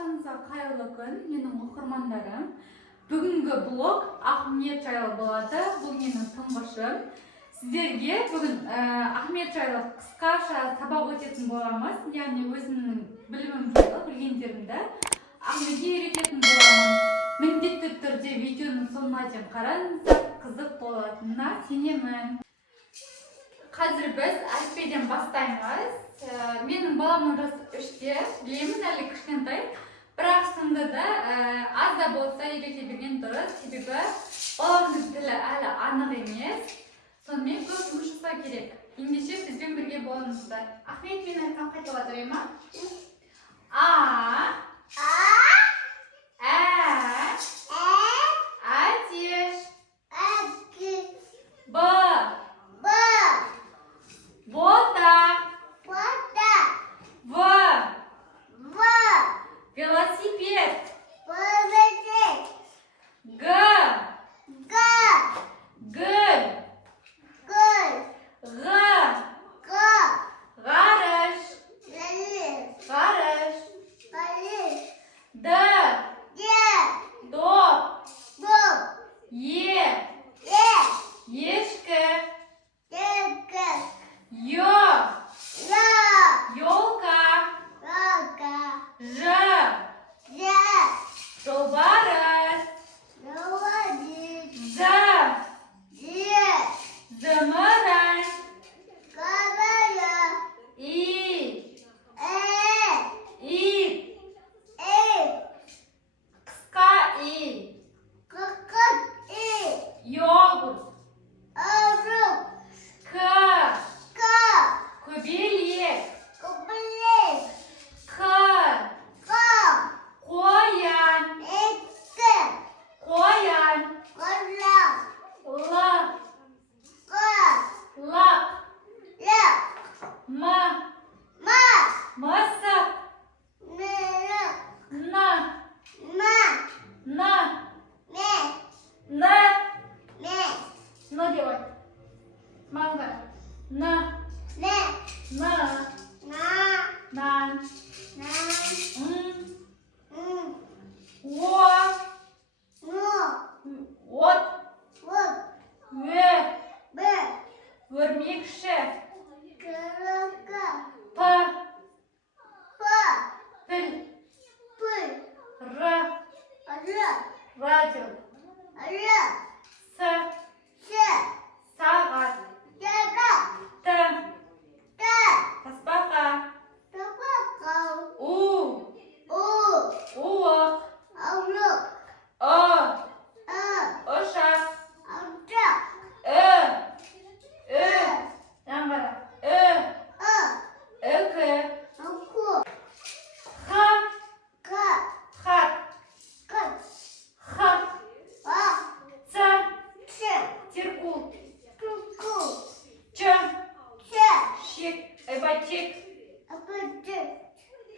Баршаңызға қайырлы күн, менің оқырмандарым. Бүгінгі блог Ахмет жайлы болады. Бұл менің тұңғышым. Сіздерге бүгін Ахмет жайлы қысқаша сабақ өтетін боламыз. Яғни өзімнің білімім жайлы, білгендерімді Ахметке үйрететін боламын. Міндетті түрде видеоның соңына дейін қараңыздар, қызық болатынына сенемін. Қазір біз әліппеден бастаймыз. Менің баламның жасы 3-те, білемін әлі кішкентай. Бірақ сонда да аз да болса үйрете берген дұрыс, себебі баламның тілі әлі анық емес. Сонымен көп жұмыс жасау керек. Ендеше бізбен бірге болыңыздар. Ахмет, мен айтқан қайталай тұрайын ма? Атеш. Велосипед. Өрмекші. Піл. Радио. Сағат. Тасбақа. Уық.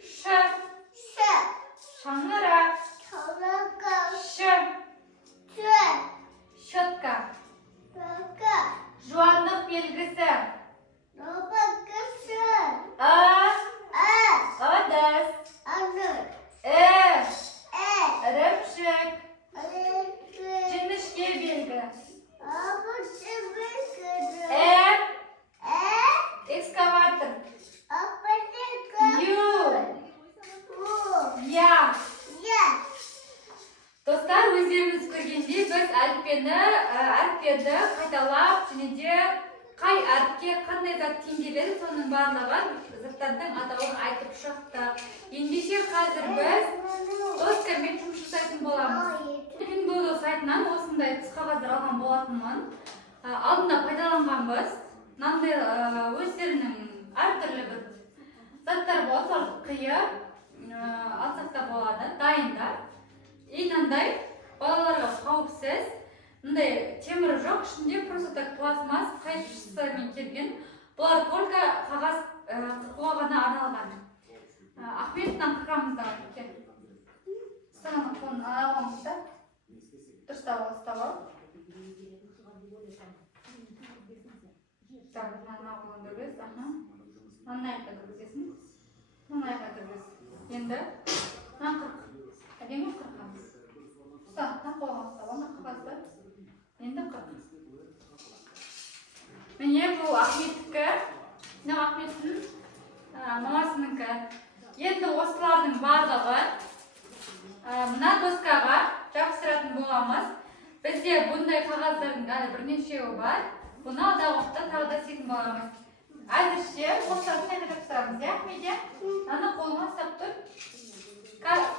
Ұшақ. Шаңырақ. Щетка. Жуандық белгісі. Ыдыс. Ірімшік. Жіңішке белгі. Экскаватор. Достар, өздеріңіз көргендей біз әріппені қайталап, және де қай әріпке қандай зат теңеледі, соның барлығы заттардың атауын айтып шықтық. Ендеше қазір біз Оскармен жұмыс жасайтын боламыз. Pinduoduo сайтынан осындай қағаздар алған болатынмын. Алдында пайдаланғанбыз. Мынандай өздерінің әртүрлі бір заттар болса, қиып алсақ та болады, дайындар. Мынандай балаларға қауіпсіз. Мындай темір жоқ, ішінде просто так пластмасс қайшысымен келген. Бұлар только қағаз қырқуға арналған. Ахметтің қырқамыздан кел. Сананы қолын аламыз да. Дұрыстап ал. Так, мына қолын кіргіз. Мына аяққа кіргізесің. Мына аяққа кіргіз. Енді мына bu Ahmet'tiki. Ne Ahmet'in? Mamasınınki. Endi osılardın bardығы. Mına doskaға жапсыратын боламыз. Бізде бұндай қағаздардың әлі бірнешеуі бар. Бұны алдағы уақытта тағы да істейтін боламыз. Әзірше осыларды неге жапсырамыз, иә, Ахмеде? Аны қолыңа ұстап тұр.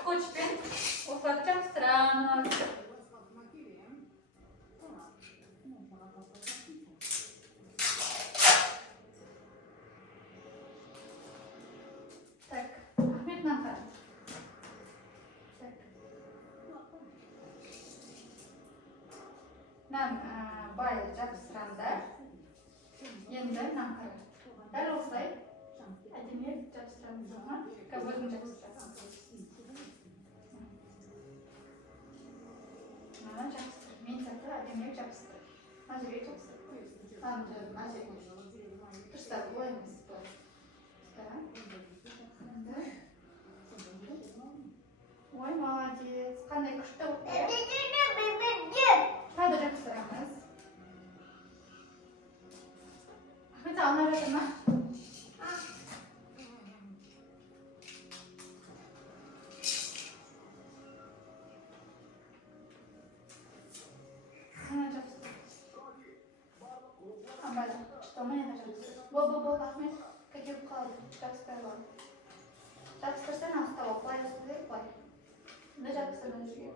Скотчпен осыларды жапсырамыз. Так, Ахмет нақар. Нам бай жапсырамдар. Енді нақар. Дәл осылай әдемі жапсырамыз. Өзің жапсырамыз. Мына жапсыр. Мен сәті әдемі жапсыр. Мәжірек жапсыр. Мәжірек. Дұрыстап қойыңыз. Ой, молодец. Қандай күшті оқы. Қайда жапсырамыз? Ахмет, ана жатыр ма? Ана жапсыр. Амбайда. Штамай ана жапсыр. Бол, Ахмет. Көкеп қалады. Жапсыр бар. Жапсырсаң астау оқылай өстілер бай. Ne жапсырын жүге?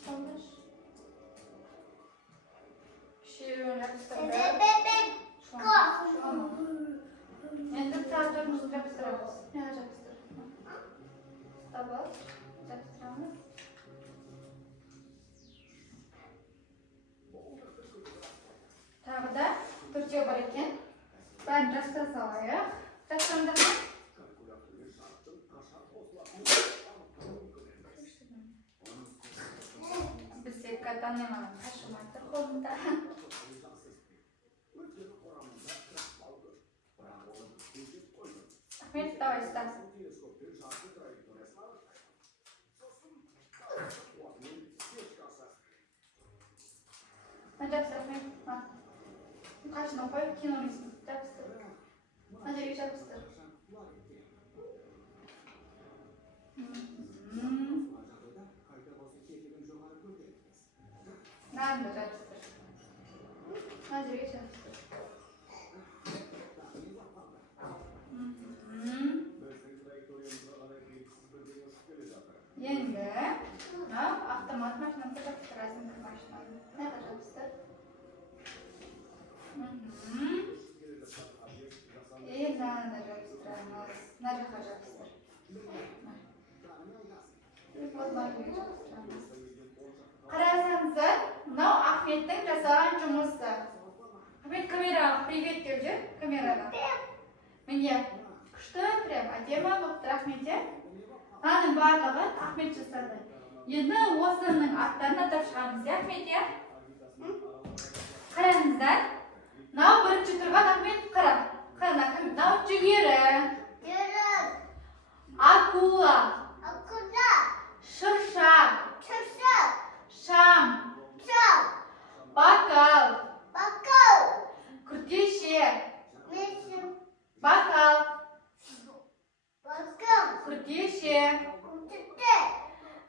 Қалдыр. Кішеуін жапсырды. Енді тракторымызды жапсырамыз. Ne жапсыр? Стабал. Жапсырамыз. Тағы да төртеу бар екен. Бәрін жапсыра салайық. Жапсырыңдар ма? Бізде катанеманың қашымайтыр қолында. Ахмет, давай, ставь. Жапсыр, Ахмет. Қашына қойып, киномызды жапсыр. Мәжірек жапсыр. Нанды жапсыр. Мәжірек жапсыр. Енді автомат машинасы жапсырасын машинаны. Нәді жапсыр. Наны жапсырамыз. Мына жаққа жапсыр. Қарасаңыздар, мынау Ахметтің жасаған жұмысы. Ахмет камераға привет деп жүр, камераға. Міне, күшті, прям әдемі болып тұр Ахметте. Мынаның барлығы Ахмет жасады. Енді осының аттарын атап шығамыз, Ахметте. Қараңыздар, мынау бірінші тұрған Ахмет қара. Мынау жүгері. Акула. Шырша. Шам. Бакал. Күртеше. Бакал. Күртеше.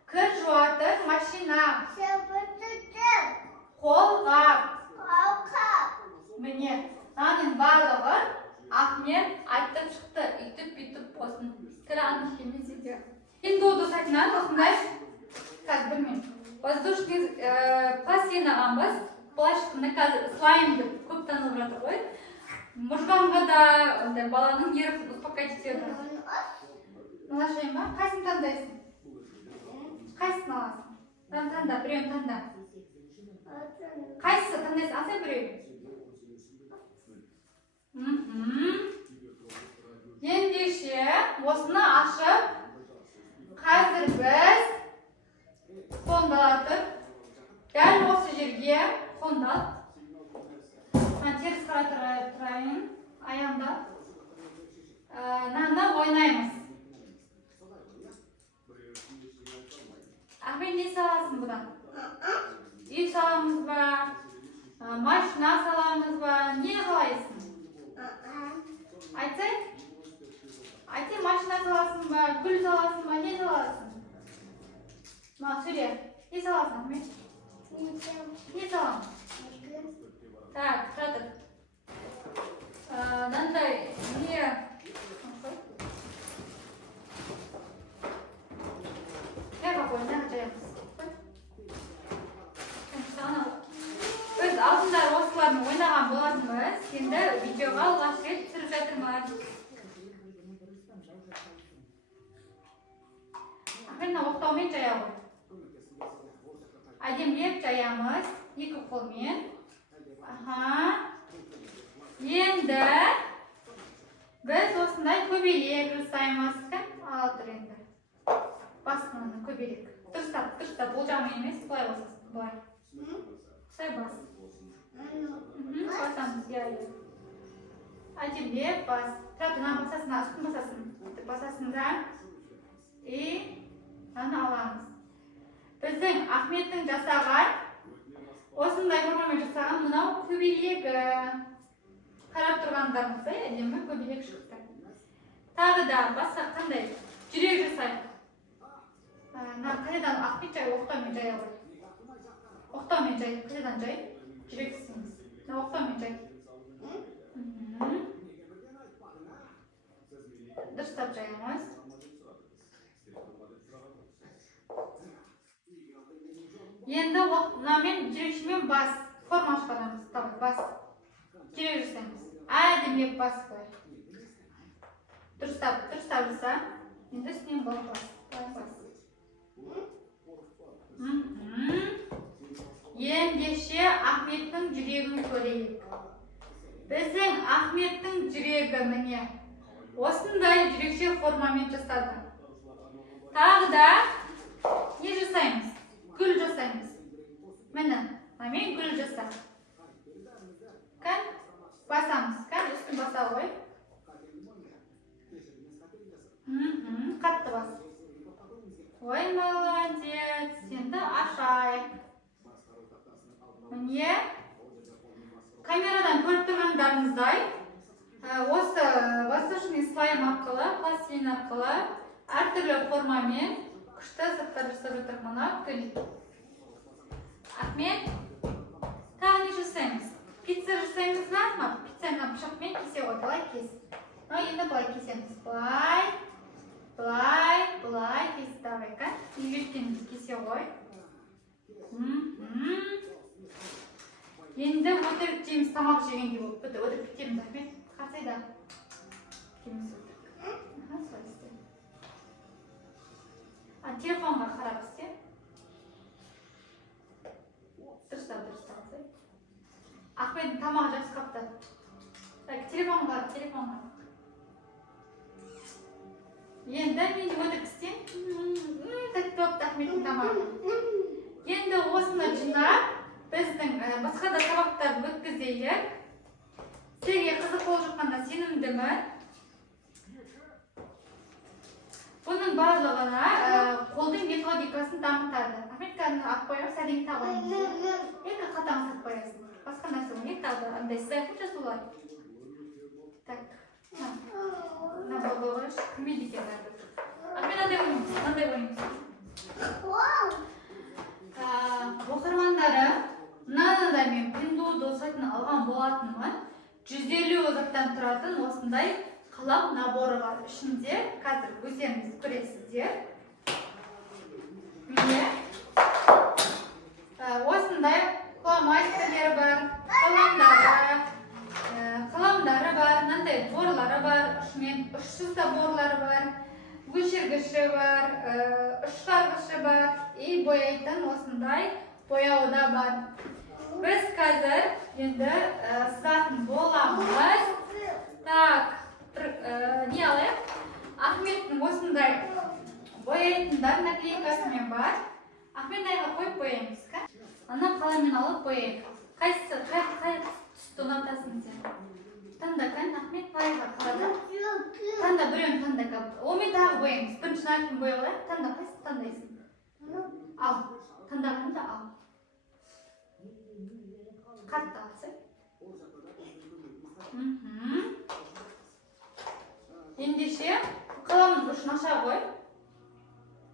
Кір жуатын машина. Қолғап. Міне, мынаның барлығы Ахмет айтып шықты, үйтіп болсын. Тірі анық емес ете. Енді оды сайтынан осындай, қазір білмеймін, воздушный пластин ағанбыз. Бұлай шықтында қазір слаймды көп танылып жатыр ғой. Мұржанға да баланың еріп успокойтить етеді. Налашайын ба? Қайсын таңдайсың? Қайсын аласың? Таңда, біреуін таңда. Қайсы таңдайсың? Алсай біреуін. Ендеше осыны ашып, қазір біз қондалатып, дәл осы жерге қондат. Теріс қарай тұрайын, аяңдап. Наны ойнаймыз. Ахмет, не саласың бұдан? Gül salasın mı? Ne salasın? Söyle. Ne salasın Ahmet? Ne salasın? Так, жатыр. Мынандай не какой жayamiz. Biz алдында осыларны ойнаған болатынбыз. Енді видеоға алғаш рет түсіріп жатырмыз. Мына оқтаумен жая ғой. Әдемілеп жаямыз. Екі қолмен. Енді біз осындай көбелек жасаймыз. Ал тұр енді. Басын көбелек. Дұрыстап, бұл жағымен емес, былай басасың. Былай. Құсай бас. Басамыз, әдемілеп бас. Тұратына басасың, үстін басасың. Басасың да. И аны аламыз. Біздің Ахметтің жасаған, осындай формамен жасаған мынау көбелегі. Қарап тұрғандарыңыз, әдемі көбелек шықты. Тағы да басқа қандай жүрек жасайық. Қайдан Ахмет жай, оқтаумен жай алайық. Оқтаумен жай, қайдан жай? Жүрек істейміз. Оқтаумен жай. Дұрыстап жайымыз. Енді мынамен жүрекшімен бас. Форма шығарамыз. Бас. Жүрек жасаймыз. Әдемілеп бас қой. Дұрыстап жаса. Енді үстінен бас. Ендеше Ахметтің жүрегін көрейік. Біздің Ахметтің жүрегі міне осындай жүрекше формамен жасады. Тағы да не жасаймыз? Гүл жасаймыз. Міне, мен гүл жаса. Басамыз. Үстін баса ғой. Қатты бас. Ой, молодец. Енді ашайық. Міне, камерадан көріп тұрғандарыңыздай, осы воздушный слайм арқылы, пластилин арқылы, әртүрлі формамен күшті заттар жасап жатырмыз. Мына гүл. Ахмет, тағы не жасаймыз? Пицца жасаймыз ба? Пиццаны пышақпен кесе ғой, былай кес. Енді былай кесеміз. Былай кес давай, үйреткеніміз кесе ғой. Енді өтірік жейміз, тамақ жегендей болып бітті. Өтірік кетеміз, Ахмет. Қасайда. Кеміз өтірік. Солай істе. Телефонға қарап істе. Дұрыстап. Ахметтің тамағы жақсы қапты. Телефонға. Енді мен өтірік істем. Тәтті болыпты Ахметтің тамағы. Енді осыны жинап, біздің басқа да сабақтарды өткізейік. Сізге қызық болып жатқанда сенімдімін. Бұның барлығына қолдың методикасын дамытады. Ахмет кәдімгі ақ қойып, сәден тағылыңыз. Екі қатаң сақ қоясың. Басқа нәрсе оны тағы андай сәйқып жасулар. Так. Мына болғыш кімеді екен бәрді. Ахмет андай ойыңыз. Оқырмандары, мынада мен Pinduoduo сайтынан алған болатынмын. 150 заттан тұратын осындай қалам наборы бар. Ішінде қазір өздеріңіз көресіздер. Міне осындай фломастерлері бар, қаламдары бар, мынандай борлары бар, ұшымен ұшсыз да борлары бар, өшіргіші бар, ұшқарғышы бар, и бояйтын осындай бояуы да бар. Біз қазір енді сызатын боламыз. Так, не алайық? Ахметтің осындай бояйтындар наклейкасымен бар. Ахмет айға қойып бояймыз. Ана қаламмен алып бояйық. Қай түсті ұнатасың сен? Таңда Ахмет пайға қалады. Таңда біреуін таңда қап. Омен тағы бояймыз. Бірінші наркін боя олайық. Таңда қайсы таңдайсың? Ал. Таңдағанды ал. Қатты алсай. Ендеше қаламыз үшін ақша ғой.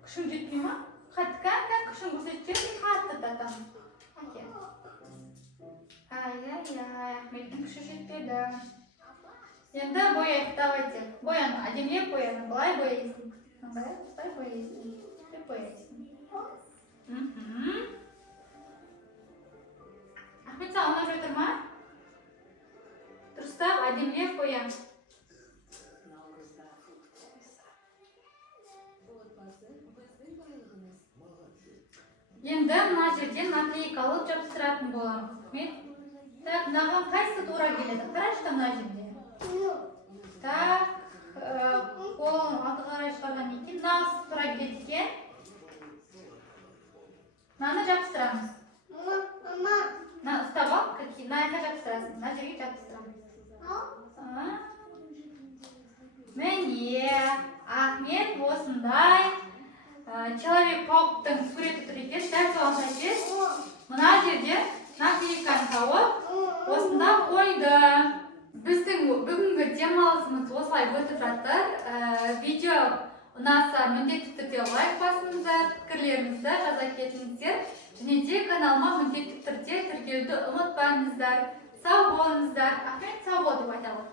Күшің жетпей ма? Қатты күшің көрсетсең, қатты татамын. Әке. Ай-яй-яй, Ахметтің күші жетпеді. Енді бояйық, давайте. Бояны, әдемілеп бояны. Былай бояйсың. Былай бояйсың. Деп бояйсың. Ахмет, саған ұнап жатыр ма? Дұрыстап, әдемілеп боян. Енді мына жерден наклейка алып жабыстыратын боламыз. Так, мынаған қайсы тура келеді? Қарашы мына жерде. Так, қолын алды қарай шығарған екен. Мынасы тура келеді екен. Мынаны жабыстырамыз. Мына ұстап ал, мына жаққа жабыстырасың. Мына жерге жабыстырамыз. Міне, Ахмет осындай Человек-пауктың суреті тұр екен. Дәл соған сәйкес мына жерде наклейканы тауып осында қойды. Біздің бүгінгі демалысымыз осылай өтіп жатыр. Видео ұнаса міндетті түрде лайк басыңыздар, пікірлеріңізді жаза кетіңіздер. Және де каналыма міндетті түрде тіркелуді ұмытпаңыздар. Сау болыңыздар. Ахмет, сау бол деп айтамын.